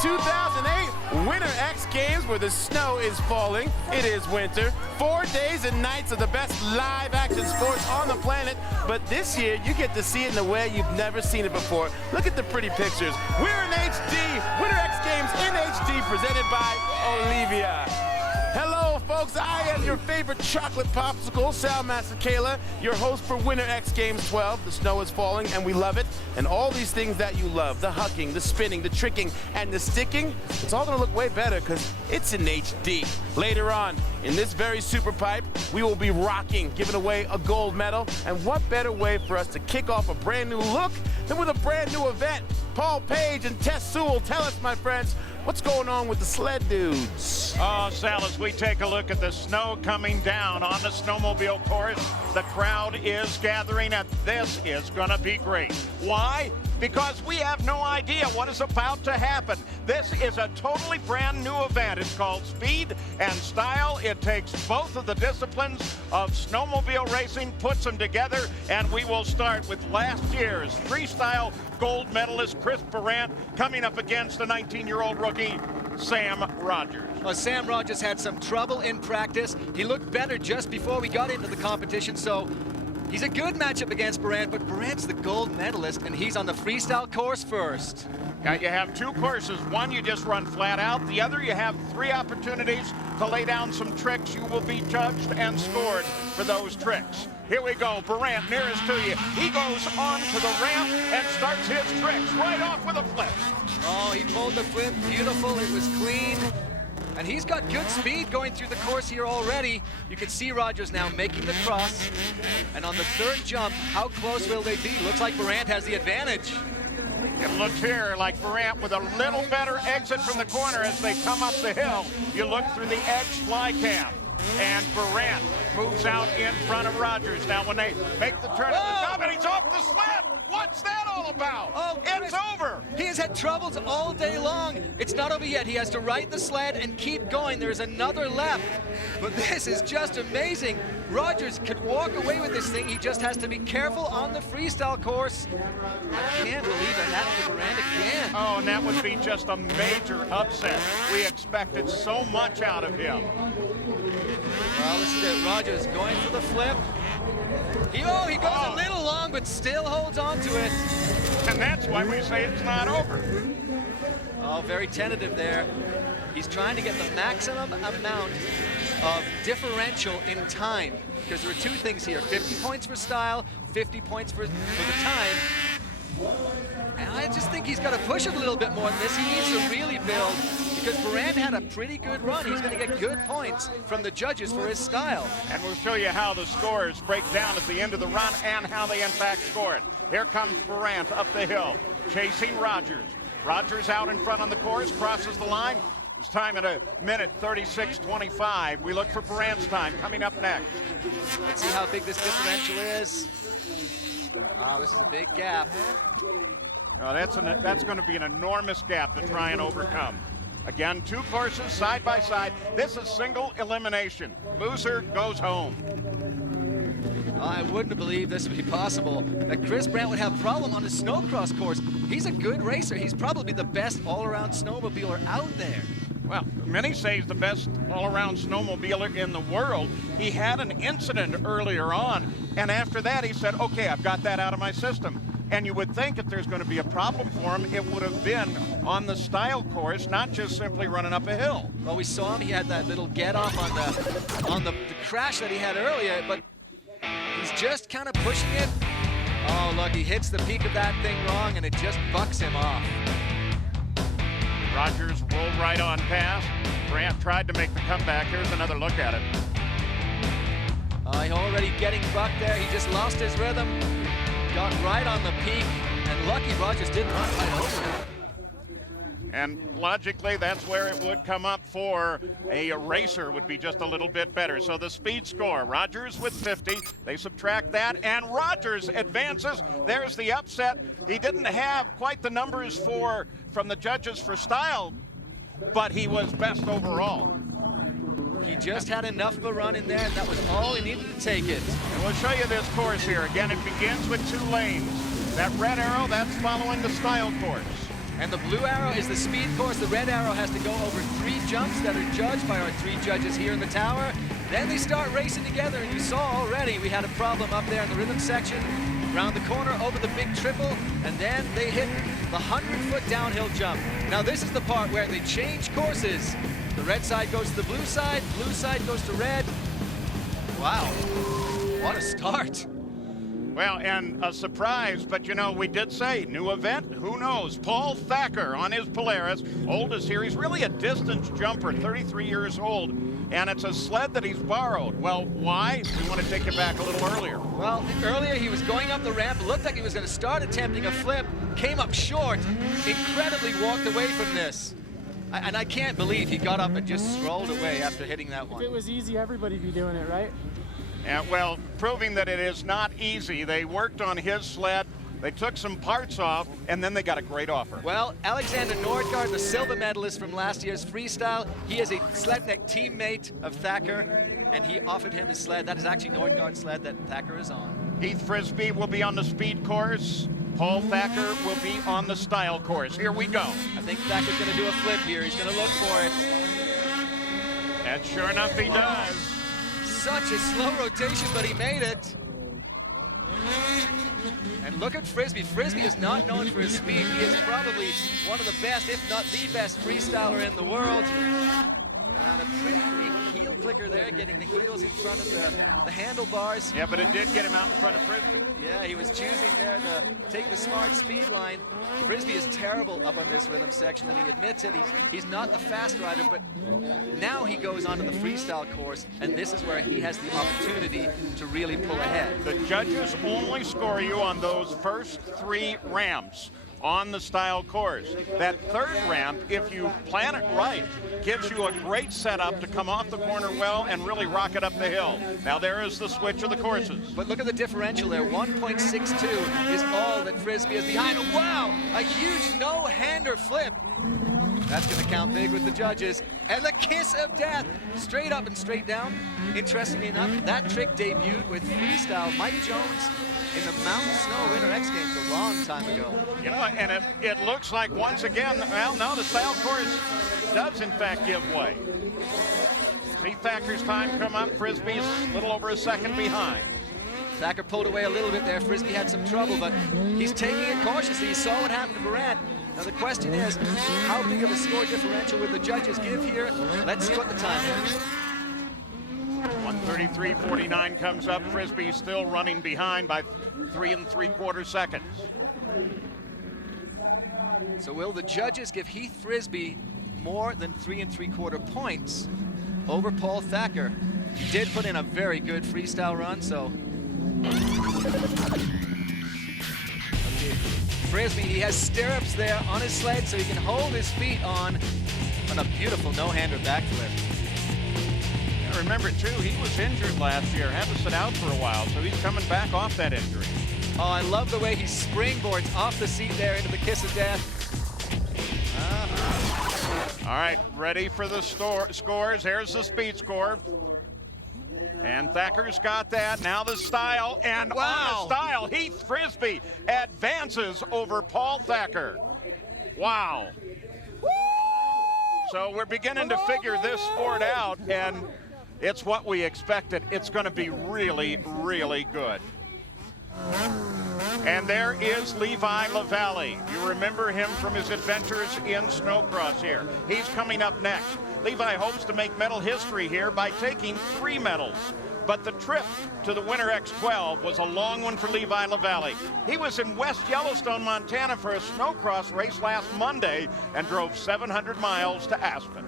2008 Winter X Games where the snow is falling. It is winter. 4 days and nights of the best live action sports on the planet. But this year, you get to see it in a way you've never seen it before. Look at the pretty pictures. We're in HD. Winter X Games in HD presented by Olivia. Hello, folks. I am your favorite chocolate popsicle, Soundmaster Kayla, your host for Winter X Games 12. The snow is falling, and we love it. And all these things that you love, the hucking, the spinning, the tricking, and the sticking, it's all going to look way better because it's in HD. Later on, in this very Superpipe, we will be rocking, giving away a gold medal. And what better way for us to kick off a brand new look than with a brand new event? Paul Page and Tess Sewell, tell us, my friends, what's going on with the sled dudes? Oh, Sal, as we take a look at the snow coming down on the snowmobile course, the crowd is gathering, and this is going to be great. Why? Because we have no idea what is about to happen. This is a totally brand new event. It's called Speed and Style. It takes both of the disciplines of snowmobile racing, puts them together, and we will start with last year's freestyle gold medalist Chris Barrant coming up against the 19-year-old rookie Sam Rogers. Well, Sam Rogers had some trouble in practice. He looked better just before we got into the competition, so he's a good matchup against Barrant, but Barrant's the gold medalist, and he's on the freestyle course first. You have two courses. One, you just run flat out. The other, you have 3 opportunities to lay down some tricks. You will be judged and scored for those tricks. Here we go. Barrant nearest to you. He goes on to the ramp and starts his tricks right off with a flip. Oh, he pulled the flip. Beautiful. It was clean. And he's got good speed going through the course here already. You can see Rogers now making the cross. And on the third jump, how close will they be? Looks like Barrant has the advantage. It looks here like Barrant with a little better exit from the corner as they come up the hill. You look through the edge fly cam, and Barrant moves out in front of Rogers. Now when they make the turn at the top, and he's off the sled. What's that all about? Oh, it's over. He has had troubles all day long. It's not over yet. He has to right the sled and keep going. There's another left. But this is just amazing. Rogers could walk away with this thing. He just has to be careful on the freestyle course. I can't believe it happened to Barrant again. Oh, and that would be just a major upset. We expected so much out of him. Well, this is it. Rogers going for the flip. He goes a little long, but still holds on to it. And that's why we say it's not over. Oh, very tentative there. He's trying to get the maximum amount of differential in time, because there are 2 things here: 50 points for style, 50 points for the time. And I just think he's got to push it a little bit more than this. He needs to really build, because Barrant had a pretty good run. He's going to get good points from the judges for his style. And we'll show you how the scores break down at the end of the run and how they in fact score it. Here comes Barrant up the hill, chasing Rogers. Rogers out in front on the course, crosses the line. His time at 1:36.25. We look for Barrant's time coming up next. Let's see how big this differential is. Oh, this is a big gap. Oh, that's going to be an enormous gap to try and overcome. Again, 2 courses side by side. This is single elimination. Loser goes home. I wouldn't have believed this would be possible, that Chris Barrant would have a problem on a snowcross course. He's a good racer. He's probably the best all-around snowmobiler out there. Well, many say he's the best all-around snowmobiler in the world. He had an incident earlier on, and after that he said, okay, I've got that out of my system. And you would think if there's going to be a problem for him, it would have been on the style course, not just simply running up a hill. Well, we saw him. He had that little get-off on the crash that he had earlier, but he's just kind of pushing it. Oh, look, he hits the peak of that thing wrong, and it just bucks him off. Rogers rolled right on past. Barrant tried to make the comeback. Here's another look at it. He's already getting bucked there. He just lost his rhythm. Got right on the peak, and lucky Rogers didn't run right over him. And logically, that's where it would come up for a racer would be just a little bit better. So the speed score, Rogers with 50. They subtract that, and Rogers advances. There's the upset. He didn't have quite the numbers from the judges for style, but he was best overall. He just had enough of a run in there, and that was all he needed to take it. And we'll show you this course here. Again, it begins with 2 lanes. That red arrow, that's following the style course. And the blue arrow is the speed course. The red arrow has to go over 3 jumps that are judged by our 3 judges here in the tower. Then they start racing together, and you saw already we had a problem up there in the rhythm section. Round the corner over the big triple, and then they hit the 100-foot downhill jump. Now this is the part where they change courses. The red side goes to the blue side goes to red. Wow, what a start. Well, and a surprise, but you know, we did say, new event, who knows? Paul Thacker on his Polaris, oldest here. He's really a distance jumper, 33 years old, and it's a sled that he's borrowed. Well, why? We want to take it back a little earlier. Well, earlier he was going up the ramp, looked like he was going to start attempting a flip, came up short, incredibly walked away from this. And I can't believe he got up and just strolled away after hitting that one. If it was easy, everybody'd be doing it, right? And well, proving that it is not easy. They worked on his sled, they took some parts off, and then they got a great offer. Well, Alexander Nordgaard, the silver medalist from last year's freestyle, he is a Sledneck teammate of Thacker, and he offered him his sled. That is actually Nordgaard's sled that Thacker is on. Heath Frisbee will be on the speed course. Paul Thacker will be on the style course. Here we go. I think Thacker's going to do a flip here. He's going to look for it. And sure enough, he does. Such a slow rotation, but he made it. And look at Frisbee. Frisbee is not known for his speed. He is probably one of the best, if not the best, freestyler in the world. And a pretty weak heel clicker there, getting the heels in front of the handlebars. Yeah, but it did get him out in front of Frisbee. Yeah, he was choosing there to take the smart speed line. Frisbee is terrible up on this rhythm section, and he admits it. He's not the fast rider, but now he goes onto the freestyle course, and this is where he has the opportunity to really pull ahead. The judges only score you on those first 3 ramps on the style course. That third ramp, if you plan it right, gives you a great setup to come off the corner well and really rock it up the hill. Now there is the switch of the courses. But look at the differential there. 1.62 is all that Frisbee is behind. Wow, a huge no-hander flip. That's going to count big with the judges. And the kiss of death, straight up and straight down. Interestingly enough, that trick debuted with freestyle Mike Jones in the Mountain Snow Winter X Games a long time ago. You know, and it looks like once again, well, no, the style course does in fact give way. See Thacker's time come up. Frisbee's a little over a second behind. Thacker pulled away a little bit there. Frisbee had some trouble, but he's taking it cautiously. He saw what happened to Morant. Now the question is, how big of a score differential will the judges give here? Let's see what the time is. 1:33.49 comes up. Frisbee still running behind by 3 3/4 seconds. So will the judges give Heath Frisbee more than 3 3/4 points over Paul Thacker? He did put in a very good freestyle run, so. Frisbee, he has stirrups there on his sled so he can hold his feet on a beautiful no-hander backflip. Remember too, he was injured last year, had to sit out for a while, so he's coming back off that injury. Oh, I love the way he springboards off the seat there into the kiss of death. All right, ready for the scores. Here's the speed score. And Thacker's got that. Now the style, and wow. On the style, Heath Frisbee advances over Paul Thacker. Wow. So we're beginning to figure this sport out, and it's what we expected. It's going to be really, really good. And there is Levi LaVallee. You remember him from his adventures in snowcross here. He's coming up next. Levi hopes to make medal history here by taking 3 medals. But the trip to the Winter X12 was a long one for Levi LaVallee. He was in West Yellowstone, Montana for a snowcross race last Monday and drove 700 miles to Aspen.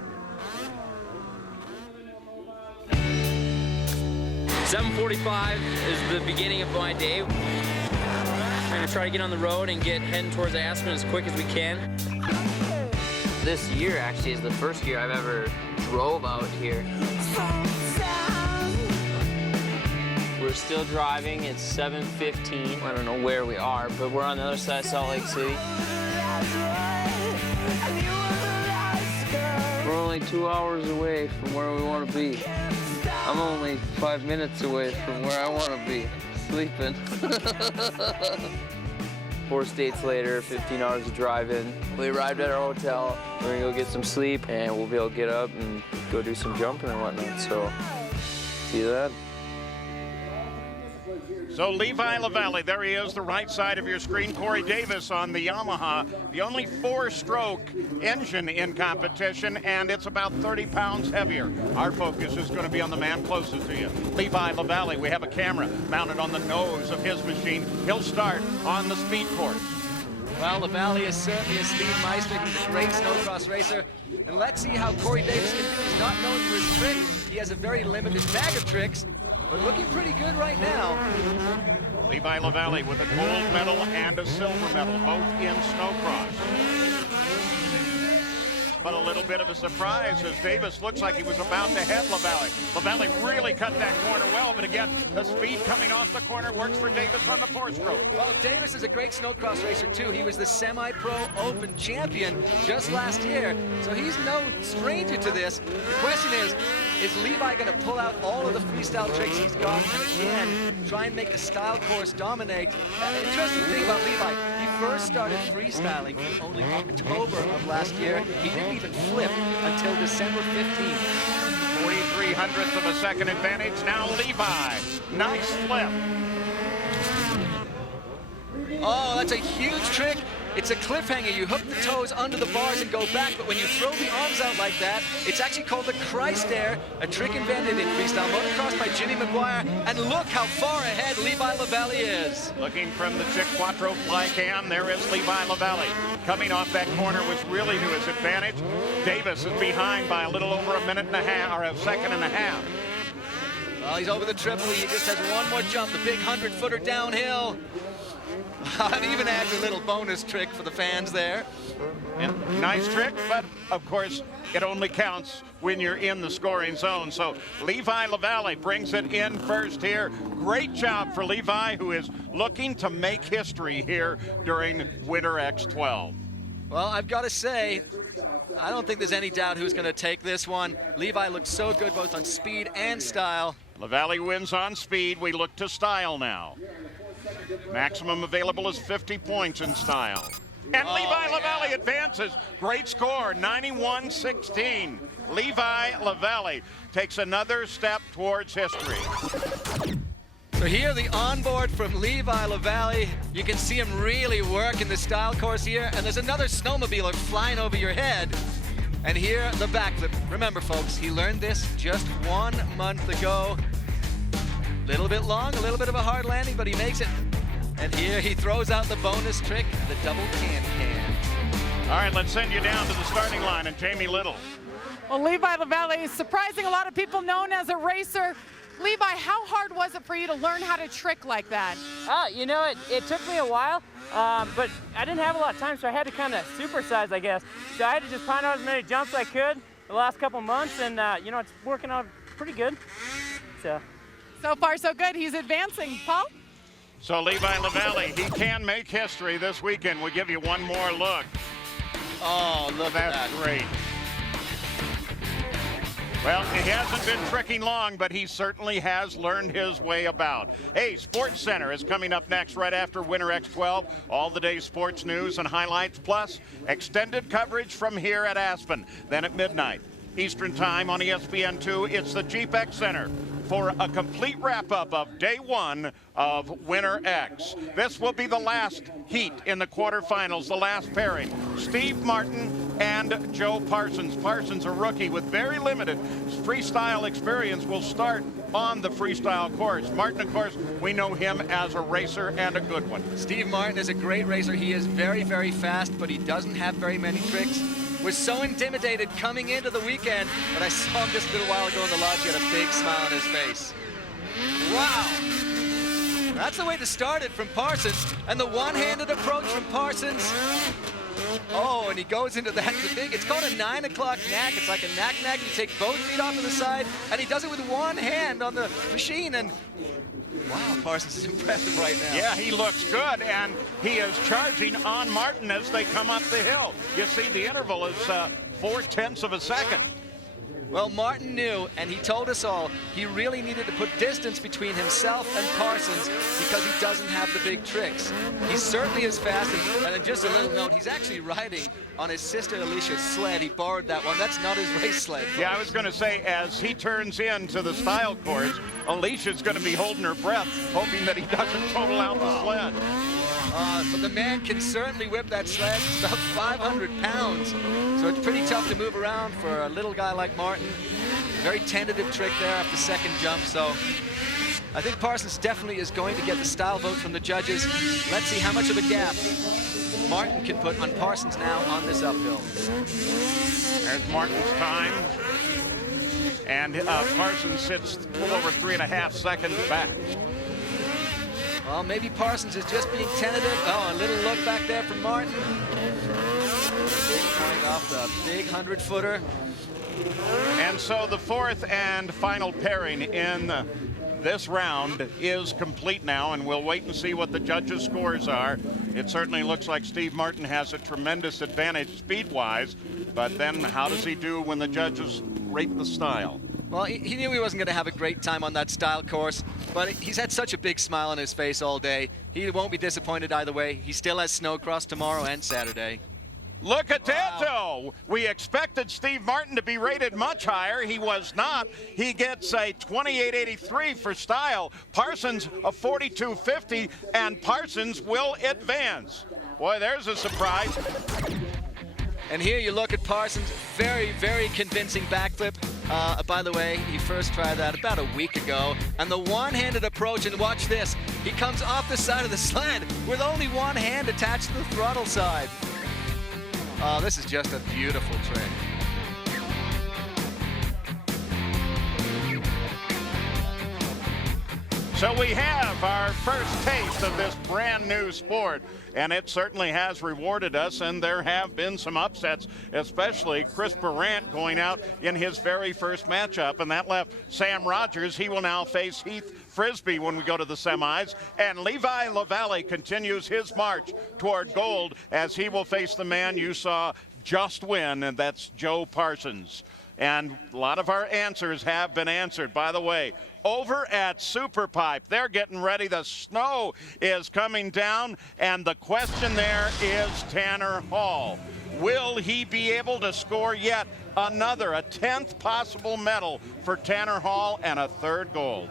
7:45 is the beginning of my day. We're gonna try to get on the road and get heading towards Aspen as quick as we can. This year actually is the first year I've ever drove out here. We're still driving, it's 7:15. I don't know where we are, but we're on the other side of Salt Lake City. We're only 2 hours away from where we want to be. I'm only 5 minutes away from where I want to be, sleeping. 4 states later, 15 hours of driving. We arrived at our hotel. We're gonna go get some sleep, and we'll be able to get up and go do some jumping and whatnot. So, see you then. So Levi LaVallee, there he is, the right side of your screen. Corey Davis on the Yamaha, the only 4-stroke engine in competition, and it's about 30 pounds heavier. Our focus is going to be on the man closest to you, Levi LaVallee. We have a camera mounted on the nose of his machine. He'll start on the speed course. Well, LaVallee is certainly a speed meister. He's a great snowcross racer. And let's see how Corey Davis can do. He's not known for his tricks. He has a very limited bag of tricks, but looking pretty good right now. Levi LaVallee with a gold medal and a silver medal, both in snowcross. But a little bit of a surprise as Davis looks like he was about to head LaVallee. LaVallee really cut that corner well, but again, the speed coming off the corner works for Davis on the 4-stroke. Well, Davis is a great snowcross racer too. He was the semi-pro open champion just last year, so he's no stranger to this. The question is Levi going to pull out all of the freestyle tricks he's got and again try and make the style course dominate? Interesting thing about Levi, he first started freestyling in only October of last year. He didn't even flip until December 15th. 43 hundredths of a second advantage. Now Levi, nice flip. Oh, that's a huge trick. It's a cliffhanger. You hook the toes under the bars and go back, but when you throw the arms out like that, it's actually called the Christ Air, a trick invented in freestyle motocross by Jimmy McGuire. And look how far ahead Levi LaVallee is. Looking from the Chick Quattro fly cam, there is Levi LaVallee. Coming off that corner was really to his advantage. Davis is behind by a little over a minute and a half, or a second and a half. Well, he's over the triple. He just has one more jump, the big 100-footer downhill. I'd even add a little bonus trick for the fans there. Yeah, nice trick, but of course, it only counts when you're in the scoring zone. So Levi LaVallee brings it in first here. Great job for Levi, who is looking to make history here during Winter X12. Well, I've got to say, I don't think there's any doubt who's going to take this one. Levi looks so good both on speed and style. LaVallee wins on speed. We look to style now. Maximum available is 50 points in style. And Levi LaVallee advances. Great score, 91-16. Levi LaVallee takes another step towards history. So here, the onboard from Levi LaVallee. You can see him really work in the style course here. And there's another snowmobiler flying over your head. And here, the backflip. Remember, folks, he learned this just 1 month ago. A little bit long, a little bit of a hard landing, but he makes it. And here he throws out the bonus trick, the double can-can. All right, let's send you down to the starting line and Jamie Little. Well, Levi LaVallee is surprising a lot of people, known as a racer. Levi, how hard was it for you to learn how to trick like that? You know, it took me a while, but I didn't have a lot of time, so I had to kind of supersize, I guess. So I had to just find out as many jumps as I could the last couple months, and you know, it's working out pretty good. So far, so good. He's advancing. Paul? So Levi LaVallee, he can make history this weekend. We'll give you one more look. Oh, look at that. That's great. Well, he hasn't been tricking long, but he certainly has learned his way about. Hey, Sports Center is coming up next right after Winter X12. All the day's sports news and highlights, plus extended coverage from here at Aspen. Then at midnight, Eastern Time on ESPN2, it's the Jeep X Center for a complete wrap-up of day one of Winter X. This will be the last heat in the quarterfinals, the last pairing. Steve Martin and Joe Parsons. Parsons, a rookie with very limited freestyle experience, will start on the freestyle course. Martin, of course, we know him as a racer and a good one. Steve Martin is a great racer. He is very, very fast, but he doesn't have very many tricks. Was so intimidated coming into the weekend, but I saw him just a little while ago in the lodge. He had a big smile on his face. Wow! That's the way to start it from Parsons, and the one-handed approach from Parsons. Oh, and he goes into that big, it's called a 9 o'clock knack. It's like a knack-knack. You take both feet off to the side, and he does it with one hand on the machine, and wow, Parsons is impressive right now. Yeah, he looks good, and he is charging on Martin as they come up the hill. You see the interval is 0.4 of a second. Well, Martin knew, and he told us all, he really needed to put distance between himself and Parsons because he doesn't have the big tricks. He certainly is fast, and just a little note, he's actually riding on his sister Alicia's sled. He borrowed that one. That's not his race sled. Yeah, I was going to say, as he turns into the style course, Alicia's going to be holding her breath, hoping that he doesn't total out the sled. But the man can certainly whip that sled. It's about 500 pounds, so it's pretty tough to move around for a little guy like Martin. Very tentative trick there after second jump, so I think Parsons definitely is going to get the style vote from the judges. Let's see how much of a gap Martin can put on Parsons now on this uphill. There's Martin's time. And Parsons sits a little over 3.5 seconds back. Well, maybe Parsons is just being tentative. Oh, a little look back there from Martin. Big point off the big 100-footer. And so the fourth and final pairing in this round is complete now, and we'll wait and see what the judges' scores are. It certainly looks like Steve Martin has a tremendous advantage speed-wise, but then how does he do when the judges rate the style? Well, he knew he wasn't going to have a great time on that style course, but he's had such a big smile on his face all day. He won't be disappointed either way. He still has snowcross tomorrow and Saturday. Look at that, though. We expected Steve Martin to be rated much higher. He was not. He gets a 28.83 for style. Parsons a 42.50, and Parsons will advance. Boy, there's a surprise. And here you look at Parsons, very, very convincing backflip. By the way, he first tried that about a week ago. And the one-handed approach, and watch this. He comes off the side of the sled with only one hand attached to the throttle side. Oh, this is just a beautiful trick. So we have our first taste of this brand new sport, and it certainly has rewarded us, and there have been some upsets, especially Chris Berant going out in his very first matchup, and that left Sam Rogers. He will now face Heath Frisbee when we go to the semis, and Levi LaVallee continues his march toward gold as he will face the man you saw just win, and that's Joe Parsons. And a lot of our answers have been answered. By the way, over at Superpipe, they're getting ready. The snow is coming down, and the question there is Tanner Hall. Will he be able to score yet another, a 10th possible medal for Tanner Hall and a third gold?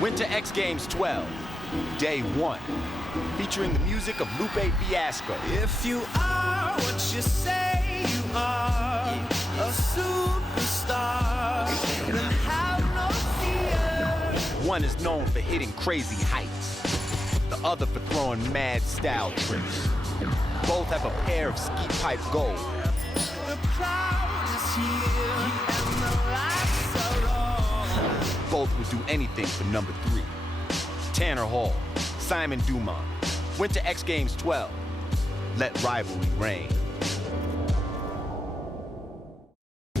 Winter X Games 12, Day 1, featuring the music of Lupe Fiasco. If you are what you say you are, a superstar, then have no fear. One is known for hitting crazy heights, the other for throwing mad style tricks. Both have a pair of ski pipe gold. The crowd is here, and the lights are on. Both would do anything for number 3. Tanner Hall, Simon Dumont, Winter X Games 12. Let rivalry reign.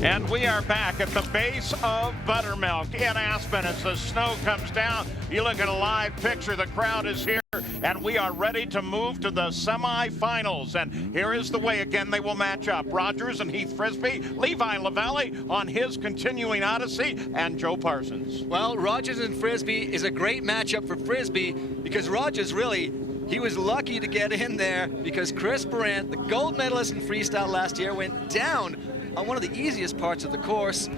And we are back at the base of Buttermilk in Aspen as the snow comes down. You look at a live picture, the crowd is here, and we are ready to move to the semifinals. And here is the way again they will match up. Rogers and Heath Frisbee, Levi LaVallee on his continuing odyssey, and Joe Parsons. Well, Rogers and Frisbee is a great matchup for Frisbee because Rogers really, he was lucky to get in there because Chris Berant, the gold medalist in freestyle last year, went down on one of the easiest parts of the course.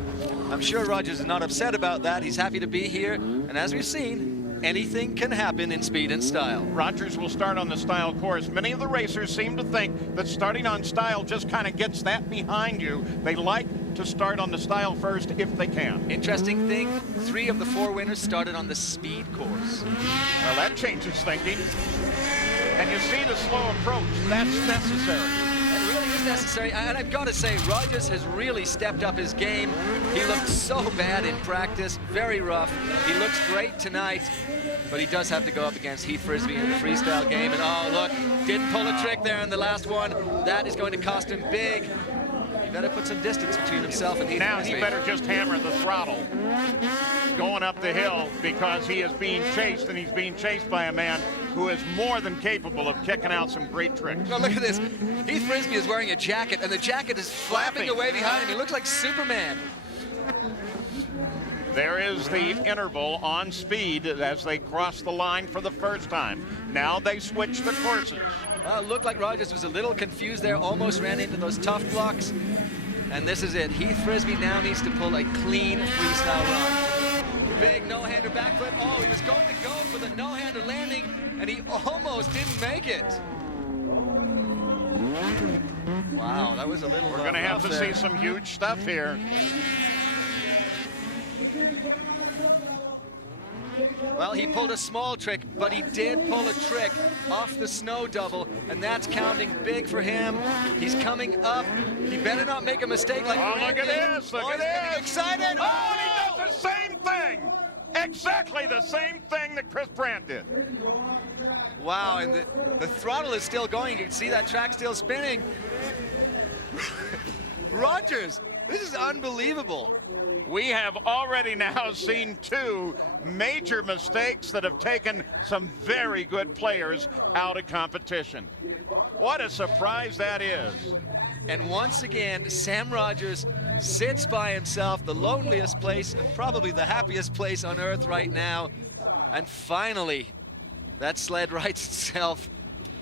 I'm sure Rogers is not upset about that. He's happy to be here. And as we've seen, anything can happen in speed and style. Rogers will start on the style course. Many of the racers seem to think that starting on style just kind of gets that behind you. They like to start on the style first if they can. Interesting thing, 3 of the 4 winners started on the speed course. Well, that changes thinking. And you see the slow approach. That's necessary. It really is necessary, and I've got to say, Rogers has really stepped up his game. He looked so bad in practice, very rough. He looks great tonight, but he does have to go up against Heath Frisbee in the freestyle game. And oh, look, didn't pull a trick there in the last one. That is going to cost him big. He better put some distance between himself and Heath Frisbee. Now he better just hammer the throttle going up the hill because he is being chased, and he's being chased by a man who is more than capable of kicking out some great tricks. Oh, look at this. Heath Frisbee is wearing a jacket, and the jacket is flapping away behind him. He looks like Superman. There is the interval on speed as they cross the line for the first time. Now they switch the courses. It looked like Rogers was a little confused there, almost ran into those tough blocks. And this is it. Heath Frisbee now needs to pull a clean freestyle run. Big no-hander backflip. Oh, he was going to go for the no-hander landing, and he almost didn't make it. Wow, that was a little We're going to have to see some huge stuff here. Well, he pulled a small trick, but he did pull a trick off the snow double, and that's counting big for him. He's coming up. He better not make a mistake like look at this, look at this. Excited. Oh, and he does the same thing. Exactly the same thing that Chris Brandt did. Wow, and the throttle is still going. You can see that track still spinning. Rogers, this is unbelievable. We have already now seen two major mistakes that have taken some very good players out of competition. What a surprise that is. And once again, Sam Rogers sits by himself, the loneliest place and probably the happiest place on earth right now. And finally, that sled rights itself.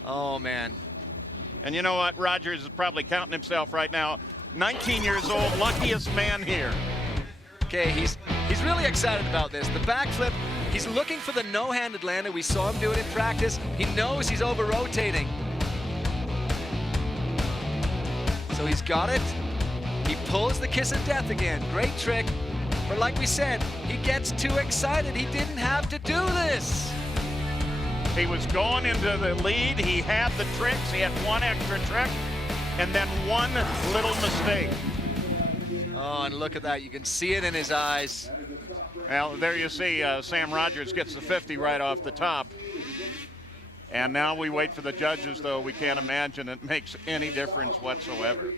Oh, man. And you know what? Rogers is probably counting himself right now. 19 years old, luckiest man here. Okay, he's really excited about this. The backflip, he's looking for the no-handed lander. We saw him do it in practice. He knows he's over-rotating. So he's got it. He pulls the kiss of death again. Great trick. But like we said, he gets too excited. He didn't have to do this. He was going into the lead. He had the tricks. He had one extra trick and then one little mistake. Oh, and look at that. You can see it in his eyes. Well, there you see Sam Rogers gets the 50 right off the top. And now we wait for the judges, though. We can't imagine it makes any difference whatsoever.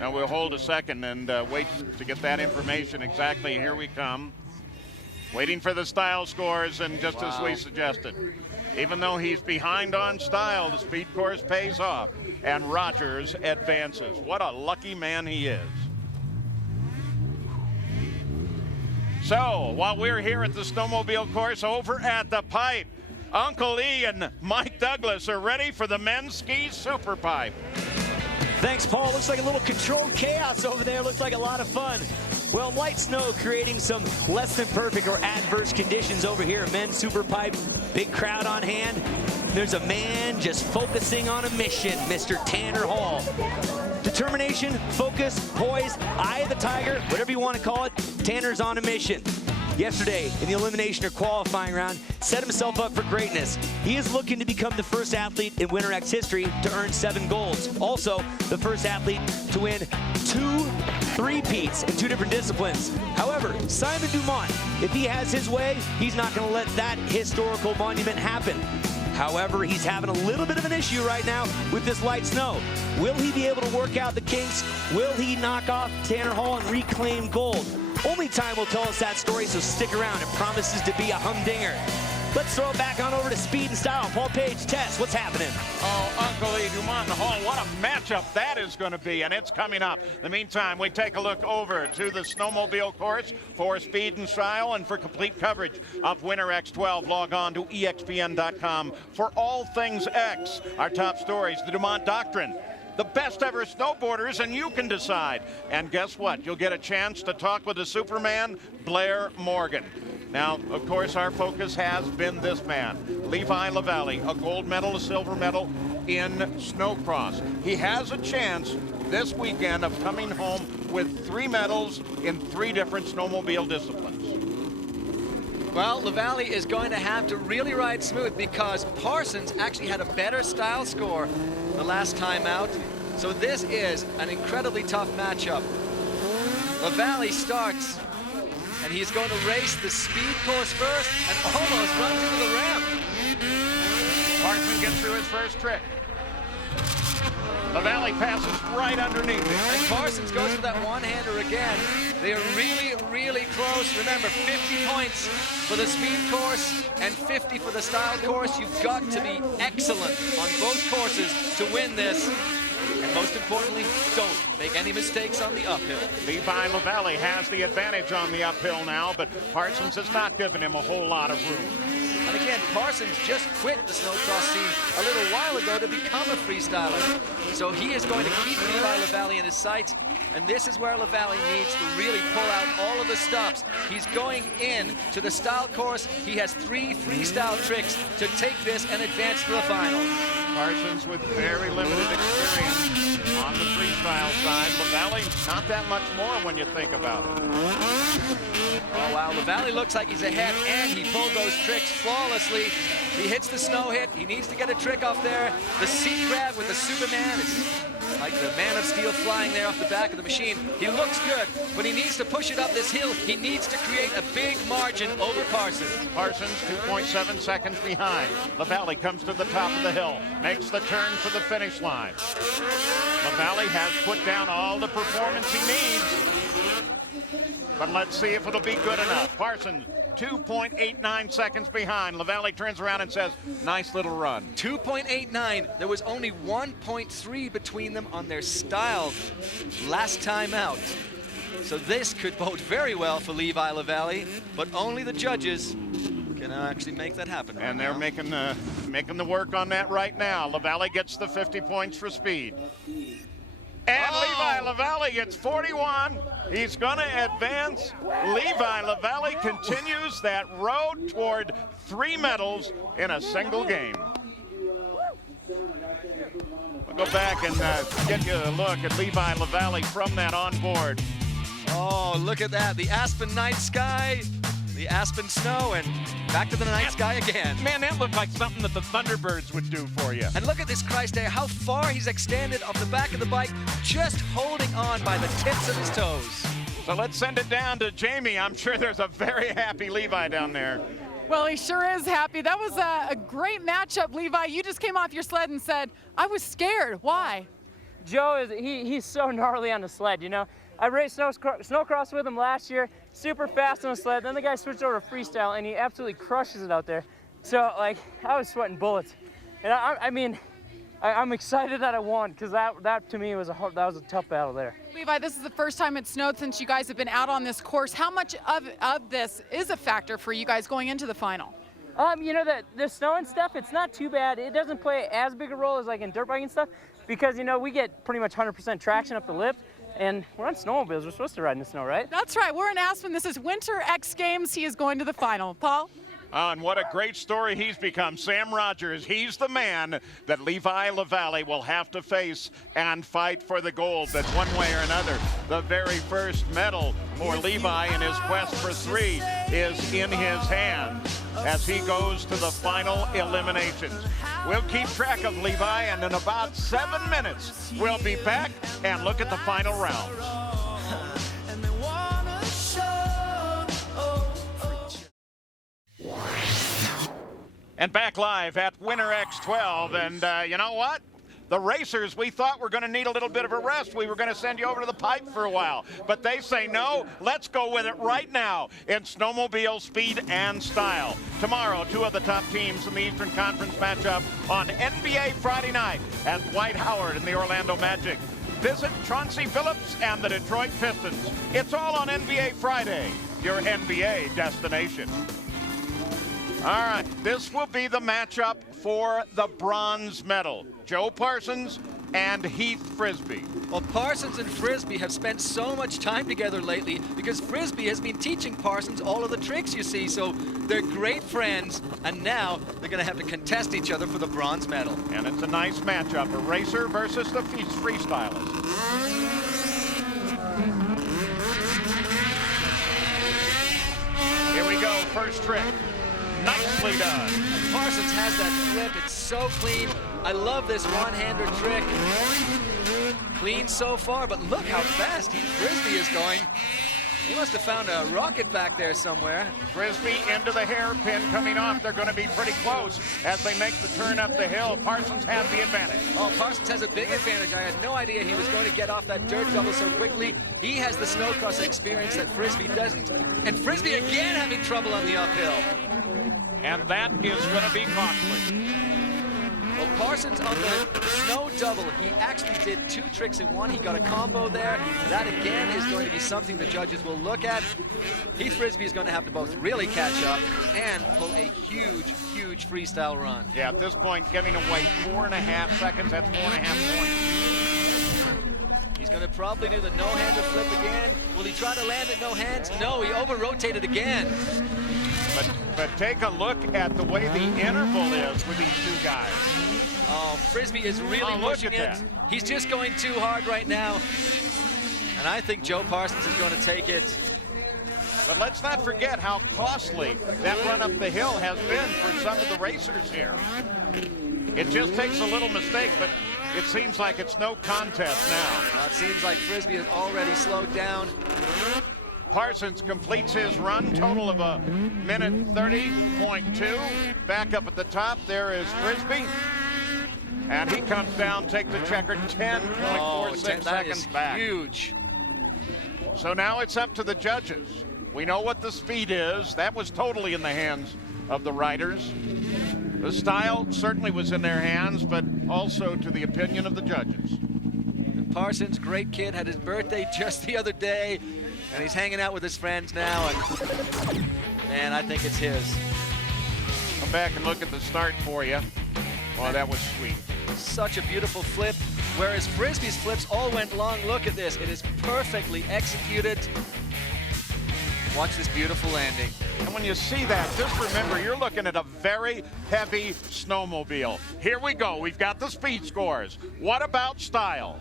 Now we'll hold a second and wait to get that information exactly. Here we come. Waiting for the style scores, and just as we suggested, even though he's behind on style, the speed course pays off, and Rogers advances. What a lucky man he is. So, while we're here at the snowmobile course over at the pipe, Uncle E and Mike Douglas are ready for the men's ski Superpipe. Thanks, Paul. Looks like a little controlled chaos over there. Looks like a lot of fun. Well, light snow creating some less than perfect or adverse conditions over here at men's Superpipe. Big crowd on hand. There's a man just focusing on a mission, Mr. Tanner Hall. Determination, focus, poise, eye of the tiger, whatever you want to call it, Tanner's on a mission. Yesterday, in the elimination or qualifying round, set himself up for greatness. He is looking to become the first athlete in Winter X history to earn 7 golds. Also, the first athlete to win 2 three-peats in 2 different disciplines. However, Simon Dumont, if he has his way, he's not going to let that historical monument happen. However, he's having a little bit of an issue right now with this light snow. Will he be able to work out the kinks? Will he knock off Tanner Hall and reclaim gold? Only time will tell us that story, so stick around. It promises to be a humdinger. Let's throw it back on over to speed and style. Paul Page, Tess, what's happening? Oh, Uncle E, Dumont and Hall, what a matchup that is going to be, and it's coming up. In the meantime, we take a look over to the snowmobile course for speed and style, and for complete coverage of Winter X12, log on to EXPN.com for all things X. Our top stories, the Dumont Doctrine, the best ever snowboarders, and you can decide. And guess what? You'll get a chance to talk with the Superman, Blair Morgan. Now, of course, our focus has been this man, Levi LaVallee, a gold medal, a silver medal in snowcross. He has a chance this weekend of coming home with 3 medals in 3 different snowmobile disciplines. Well, LaVallee is going to have to really ride smooth because Parsons actually had a better style score the last time out. So this is an incredibly tough matchup. LaVallee starts, and he's going to race the speed course first and almost runs into the ramp. Parsons gets through his first trick. LaVallee passes right underneath him. And Parsons goes for that one-hander again. They are really, really close. Remember, 50 points for the speed course and 50 for the style course. You've got to be excellent on both courses to win this. And most importantly, don't make any mistakes on the uphill. Levi LaVallee has the advantage on the uphill now, but Parsons has not given him a whole lot of room. And again, Parsons just quit the snowcross scene a little while ago to become a freestyler. So he is going to keep Levi LaVallee in his sights, and this is where LaVallee needs to really pull out all of the stops. He's going in to the style course. He has 3 freestyle tricks to take this and advance to the final. Parsons with very limited experience on the freestyle side. LaVallee, not that much more when you think about it. Oh, wow, LaVallee looks like he's ahead, and he pulled those tricks flawlessly. He hits the snow hit. He needs to get a trick off there. The seat grab with the Superman is like the Man of Steel flying there off the back of the machine. He looks good, but he needs to push it up this hill. He needs to create a big margin over Parsons. Parsons 2.7 seconds behind. LaVallee comes to the top of the hill, makes the turn for the finish line. LaVallee has put down all the performance he needs, but let's see if it'll be good enough. Parsons 2.89 seconds behind. LaVallee turns around and says, nice little run. 2.89. There was only 1.3 between them on their style last time out. So this could bode very well for Levi LaVallee, but only the judges can actually make that happen. And they're making the work on that right now. LaVallee gets the 50 points for speed. And Levi LaVallee gets 41. He's going to advance. Levi LaVallee continues that road toward 3 medals in a single game. We'll go back and get you a look at Levi LaVallee from that onboard. Oh, look at that. The Aspen night sky, the Aspen snow, and back to the night sky again. Man, that looked like something that the Thunderbirds would do for you. And look at this Christ Air, how far he's extended off the back of the bike, just holding on by the tips of his toes. So let's send it down to Jamie. I'm sure there's a very happy Levi down there. Well, he sure is happy. That was a great matchup, Levi. You just came off your sled and said, I was scared. Why? Joe, he's so gnarly on the sled, you know. I raced snowcross with him last year, super fast on the sled. Then the guy switched over to freestyle, and he absolutely crushes it out there. So, like, I was sweating bullets. And I'm excited that I won, because that to me was a tough battle there. Levi, this is the first time it snowed since you guys have been out on this course. How much of this is a factor for you guys going into the final? You know, the snow and stuff, it's not too bad. It doesn't play as big a role as like in dirt biking stuff, because, you know, we get pretty much 100% traction up the lip. And we're on snowmobiles. We're supposed to ride in the snow, right? That's right. We're in Aspen. This is Winter X Games. He is going to the final. Paul? And what a great story he's become. Sam Rogers, he's the man that Levi LaVallee will have to face and fight for the gold. That one way or another, the very first medal for Levi in his quest for 3 is in his hands as he goes to the final eliminations. We'll keep track of Levi, and in about 7 minutes, we'll be back and look at the final rounds. And back live at Winter X12, and you know what? The racers, we thought were going to need a little bit of a rest. We were going to send you over to the pipe for a while. But they say, no, let's go with it right now in snowmobile speed and style. Tomorrow, 2 of the top teams in the Eastern Conference matchup on NBA Friday night as Dwight Howard and the Orlando Magic visit Chauncey Billups and the Detroit Pistons. It's all on NBA Friday, your NBA destination. All right, this will be the matchup for the bronze medal. Joe Parsons and Heath Frisbee. Well, Parsons and Frisbee have spent so much time together lately because Frisbee has been teaching Parsons all of the tricks, you see, so they're great friends, and now they're going to have to contest each other for the bronze medal. And it's a nice matchup, a racer versus the freestylist. Here we go, first trick. Nicely done. Parsons has that flip. It's so clean. I love this one-hander trick. Clean so far, but look how fast Heath Frisbee is going. He must have found a rocket back there somewhere. Frisbee into the hairpin coming off. They're going to be pretty close as they make the turn up the hill. Parsons has the advantage. Oh, Parsons has a big advantage. I had no idea he was going to get off that dirt double so quickly. He has the snowcross experience that Frisbee doesn't. And Frisbee again having trouble on the uphill. And that is going to be costly. Well, Parsons on the snow double, he actually did 2 tricks in one. He got a combo there. That again is going to be something the judges will look at. Heath Frisbee is going to have to both really catch up and pull a huge, huge freestyle run. Yeah, at this point, giving away 4.5 seconds. That's 4.5 points. He's going to probably do the no-hander flip again. Will he try to land it no hands? No, he over-rotated again. But take a look at the way the interval is with these two guys. Oh, Frisbee is really pushing it. He's just going too hard right now. And I think Joe Parsons is going to take it. But let's not forget how costly that run up the hill has been for some of the racers here. It just takes a little mistake, but it seems like it's no contest now. It seems like Frisbee has already slowed down. Parsons completes his run, total of a minute 30.2. Back up at the top, there is Frisbee. And he comes down, take the checker, 10.46 seconds back. Huge. So now it's up to the judges. We know what the speed is. That was totally in the hands of the riders. The style certainly was in their hands, but also to the opinion of the judges. And Parsons, great kid, had his birthday just the other day. And he's hanging out with his friends now, and man, I think it's his. Come back and look at the start for you. Oh, that was sweet. Such a beautiful flip, whereas Frisbee's flips all went long. Look at this, it is perfectly executed. Watch this beautiful landing. And when you see that, just remember, you're looking at a very heavy snowmobile. Here we go, we've got the speed scores. What about style?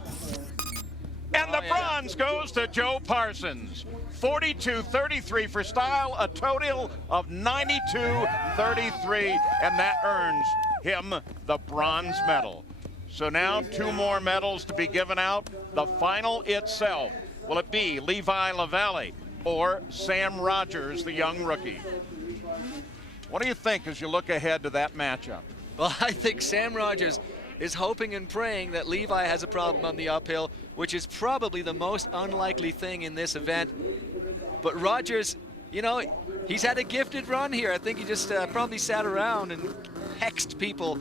And the bronze goes to Joe Parsons. 42.33 for style, a total of 92.33, and that earns him the bronze medal. So now 2 more medals to be given out. The final itself, will it be Levi LaVallee or Sam Rogers, the young rookie? What do you think as you look ahead to that matchup? Well, I think Sam Rogers is hoping and praying that Levi has a problem on the uphill, which is probably the most unlikely thing in this event. But Rogers, you know, he's had a gifted run here. I think he just probably sat around and hexed people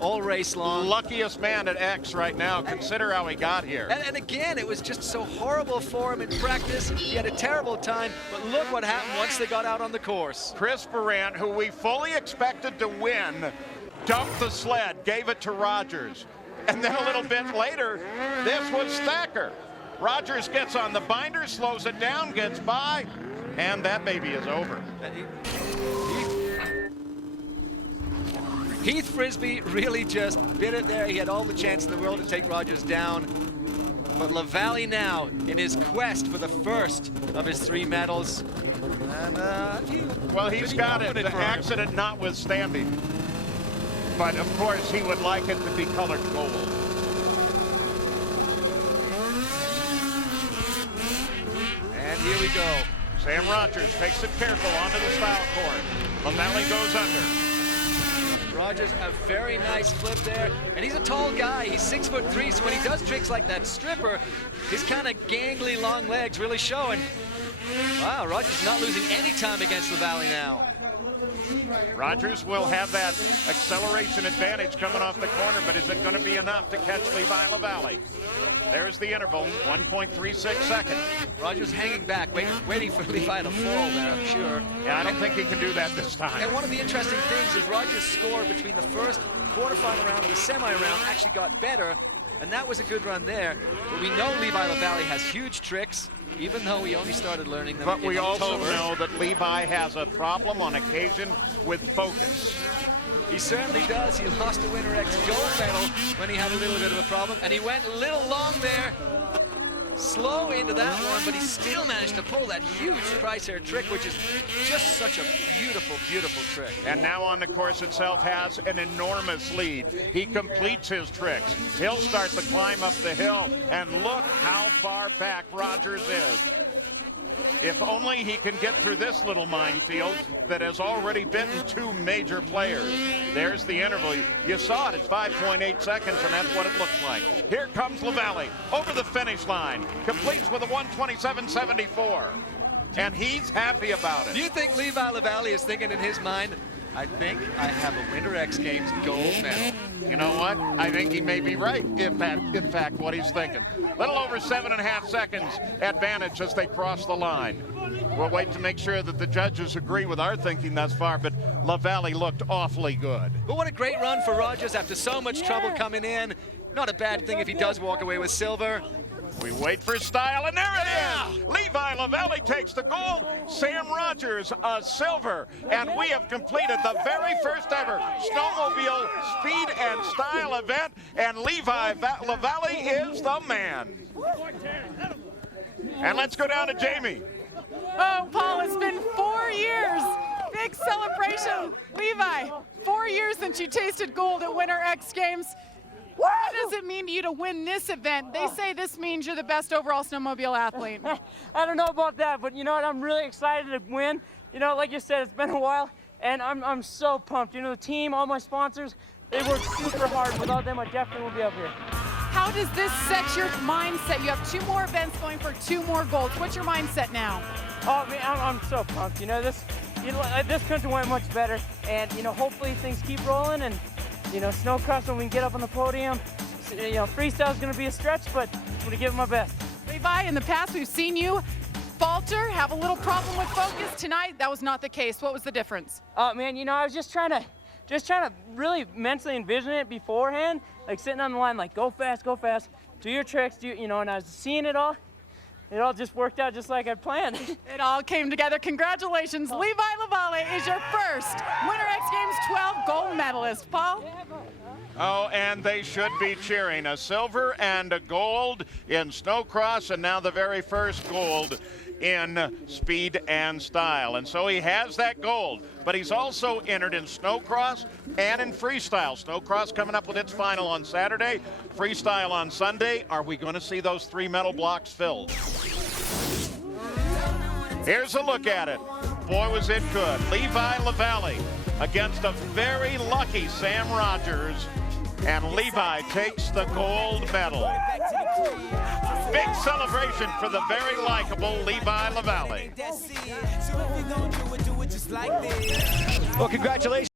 all race long. Luckiest man at X right now. Consider how he got here. And again, it was just so horrible for him in practice. He had a terrible time, but look what happened once they got out on the course. Chris Baran, who we fully expected to win, dumped the sled, gave it to Rogers. And then a little bit later, this was Thacker. Rogers gets on the binder, slows it down, gets by, and that baby is over. Heath Frisbee really just bit it there. He had all the chance in the world to take Rogers down. But LaVallee now in his quest for the first of his 3 medals. And well, he's got it, the accident notwithstanding. But of course, he would like it to be colored gold. And here we go. Sam Rogers takes it careful onto the style court. LaVallee goes under. Rogers, a very nice flip there. And he's a tall guy. He's 6'3", so when he does tricks like that stripper, his kind of gangly long legs really showing. Wow, Rogers not losing any time against LaVallee now. Rogers will have that acceleration advantage coming off the corner, but is it going to be enough to catch Levi LaVallee? There's the interval, 1.36 seconds. Rogers hanging back, waiting for Levi to fall there, I'm sure. Yeah, I don't think he can do that this time. And one of the interesting things is Rogers' score between the first quarterfinal round and the semi-round actually got better, and that was a good run there. But we know Levi LaVallee has huge tricks, even though we only stared learning them in October. But we also know that Levi has a problem on occasion with focus. He certainly does. He lost the Winter X gold medal when he had a little bit of a problem, and he went a little long there. Slow into that one, but he still managed to pull that huge Crosshair trick, which is just such a beautiful, beautiful trick. And now on the course itself has an enormous lead. He completes his tricks. He'll start the climb up the hill, and look how far back Rogers is. If only he can get through this little minefield that has already bitten 2 major players. There's the interval. You saw it at 5.8 seconds, and that's what it looks like. Here comes LaVallee over the finish line. Completes with a 1:27.74. And he's happy about it. Do you think Levi LaVallee is thinking in his mind, I think I have a Winter X Games gold medal? You know what? I think he may be right, if that, in fact, what he's thinking. Little over 7.5 seconds advantage as they cross the line. We'll wait to make sure that the judges agree with our thinking thus far, but LaVallee looked awfully good. But what a great run for Rogers after so much trouble coming in. Not a bad thing if he does walk away with silver. We wait for style, and there it is! Levi LaVallee takes the gold, Sam Rogers a silver, and we have completed the very first ever snowmobile speed and style event, and Levi LaVallee is the man. And let's go down to Jamie. Oh, Paul, it's been 4 years. Big celebration. Levi, 4 years since you tasted gold at Winter X Games. What does it mean to you to win this event? They say this means you're the best overall snowmobile athlete. I don't know about that, but you know what? I'm really excited to win. You know, like you said, it's been a while, and I'm so pumped. You know, the team, all my sponsors, they work super hard. Without them, I definitely won't be up here. How does this set your mindset? You have 2 more events going for 2 more golds. What's your mindset now? Oh, man, I'm so pumped. You know, this couldn't went much better, and you know, hopefully things keep rolling, and you know, snowcross when we can get up on the podium. You know, freestyle's gonna be a stretch, but I'm gonna give it my best. Levi, in the past we've seen you falter, have a little problem with focus. Tonight, that was not the case. What was the difference? Oh man, you know, I was just trying to really mentally envision it beforehand, like sitting on the line, like go fast, do your tricks, you know, and I was seeing it all. It all just worked out just like I planned. It all came together. Congratulations. Levi LaVallee is your first Winter X Games 12 gold medalist. Paul? Oh, and they should be cheering. A silver and a gold in snowcross, and now the very first gold in speed and style. And so he has that gold, but he's also entered in snowcross and in freestyle. Snowcross coming up with its final on Saturday, freestyle on Sunday. Are we going to see those 3 medal blocks filled? Here's a look at it. Boy, was it good. Levi LaVallee against a very lucky Sam Rogers, and Levi takes the gold medal. Big celebration for the very likable Levi LaVallee. Well, congratulations.